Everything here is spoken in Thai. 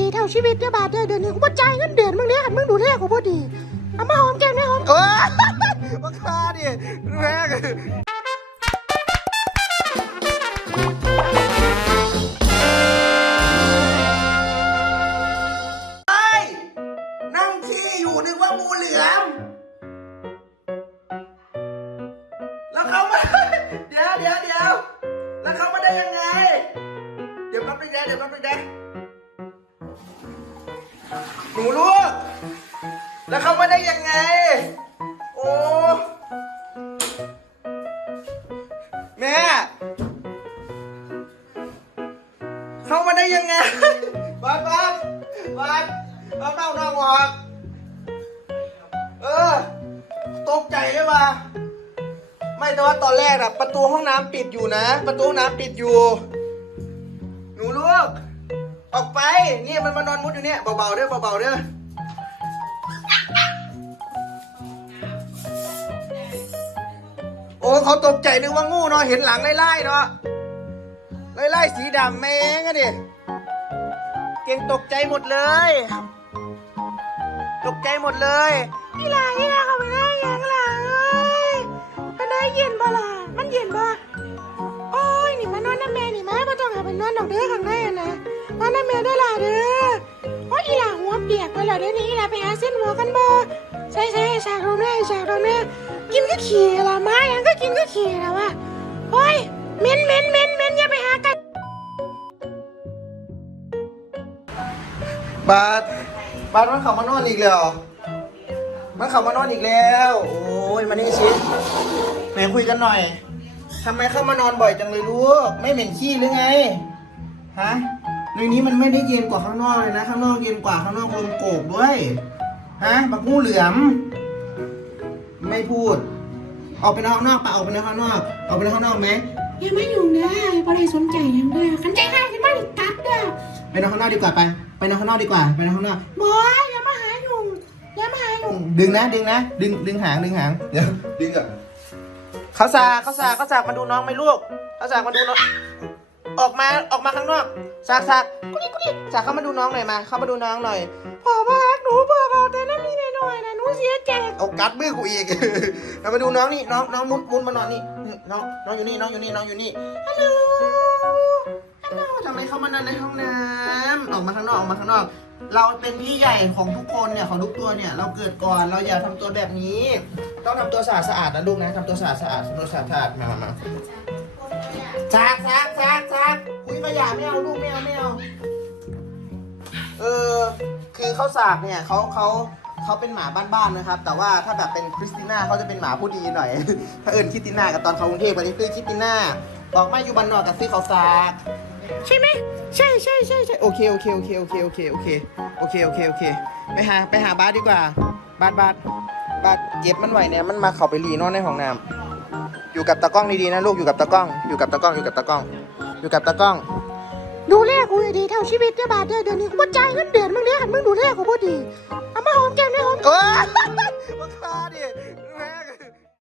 ดีเท่าชีวิตเด้อบาทเด้อเดือนนี้กูบ่จ่ายเงินเดือนมึงเด้หันมึงดูแลกูบ่ดีเอามาหอมแก้มได้หอมเออมาคาดิแรงเฮ้ยนั่งขี้อยู่นึกว่างูเหลือมแล้วเขามาเดี๋ยวเดี๋ยวเดี๋ยวแล้วเขามาได้ยังไง เดี๋ยวแป๊บนึงนะเดี๋ยวแป๊บนึงนะ หนูลูก แล้วเข้ามาได้ยังไง โอ้ แม่ เข้ามาได้ยังไงบาสบาสบาสบาสเต้านอกออกเออ ตกใจเลยว่ะไม่แต่ว่าตอนแรกอะประตูห้องน้ำปิดอยู่นะ ประตูห้องน้ำปิดอยู่ หนูลูก ออกไป เนี่ยมันมานอนมุดอยู่เนี่ยเบาๆเด้อเบาๆเด้อโอ้เขาตกใจนึกว่างูเนาะเห็นหลังไล่ๆเนาะไล่ๆสีดำแม่งอะดิเก่งตกใจหมดเลย ตกใจหมดเลยอีหลาอีหลาเข้า นะนอนน้ำแม่ได้อล่ะเด้อโอ้ยอีหลาหัวเปียกไปแล้วเดี๋ยวนี้อีหลาไปหาเส้นหัวกันบ่ใช่ใช่ฉากตรงนี้ฉากตรงนี้กินก็ขี่ละมายังก็กินก็ขี่ละว่ะโอ้ยเม็นเม็นเม็นเม็นอย่าไปหากันบาสบาสมันเข้ามานอนอีกแล้ว มันเข้ามานอนอีกแล้ว โอ้ยมานี่สิไหนคุยกันหน่อยทำไมเข้ามานอนบ่อยจังเลยลูก ไม่เหม็นขี้หรือไง ฮะ ในนี้มันไม่ได้เย็นกว่าข้างนอกเลยนะ ข้างนอกเย็นกว่าข้างนอกลมโกกด้วยฮะบักงูเหลือม ไม่พูด ออกไปนอกข้างนอกปะออกไปนอกข้างนอก ออกไปนอกข้างนอกไหมอย่ามายุ่งเด้อบ่ได้สนใจหยังเด้อคันใจให้ขึ้นมานี่ตัดเด้อไปนอนข้างนอกดีกว่าไป ไปนอนข้างนอกดีกว่า ไปนอนข้างนอกบอยอย่ามาหายุ่งอย่ามาหายุ่งดึงนะ ดึงนะ ดึง ดึงหาง ดึงหาง เดี๋ยว ดึงก่อนเขาสาเขาสาเขาสากมาดูน้องไหมลูกเขาสากมาดูน้อง ออกมา ออกมาข้างนอก สากสากกุนี่กุนี่สากเข้ามาดูน้องหน่อยมา เข้ามาดูน้องหน่อยพ่อพ่อฮักหนูพ่อพ่อแต่นั่นมีหน่อยๆนะหนูเสียใจเอากัดมือกูอีกเรามาดูน้องนี่น้องน้องมุดมุดมานอนนี่น้องน้องอยู่นี่น้องอยู่นี่น้องอยู่นี่ฮัลโหลฮัลโหลทำไมเข้ามานอนในห้องน้ำออกมาข้างนอกออกมาข้างนอก เราเป็นพี่ใหญ่ของทุกคนเนี่ยของทุกตัวเนี่ย เราเกิดก่อนเราอย่าทำตัวแบบนี้ ต้องทำตัวสะอาดสะอาดนะลูกนะทำตัวสะอาดสะอาดทำตัวสะอาดสะอาดมามามาซากซากซากซากคุ ยขยะไม่เอาลูกไม่เอาไม่เอาเออคือเขาสากเนี่ยเขาเขาเขาเป็นหมาบ้านๆนะครับ แต่ว่าถ้าแบบเป็นคริสติน่าเขาจะเป็นหมาผู้ดีหน่อย ถ้าเอิญคริสติน่ากับตอนเขากรุงเทพไปซื้อคริสติน่าบอกไม่อยู่บ้านนอกกับซื้อเขาสากใช่ไหมใช่ใช่ใช่ใช่โอเคโอเคโอเคโอเคโอเคโอเคโอเคโอเคโอเค ไปหาไปหาบาสดีกว่า บาสบาสบาสเก็บมันไหวเนี่ยมันมาเข้าไปรีนอนในห้องน้ำอยู่กับตากล้องดีๆนะลูกอยู่กับตากล้องอยู่กับตากล้องอยู่กับตากล้อง อยู่กับตากล้อง ดูแลกูให้ดีเท่าชีวิตเด้อบาทเด้อเดือนนี้กูบ่จ่ายเงินเดือนมึงเด้หันมึงดูแลกูบ่ดีเอามาหอมแก้มได้หอมเออมาฆ่าดิ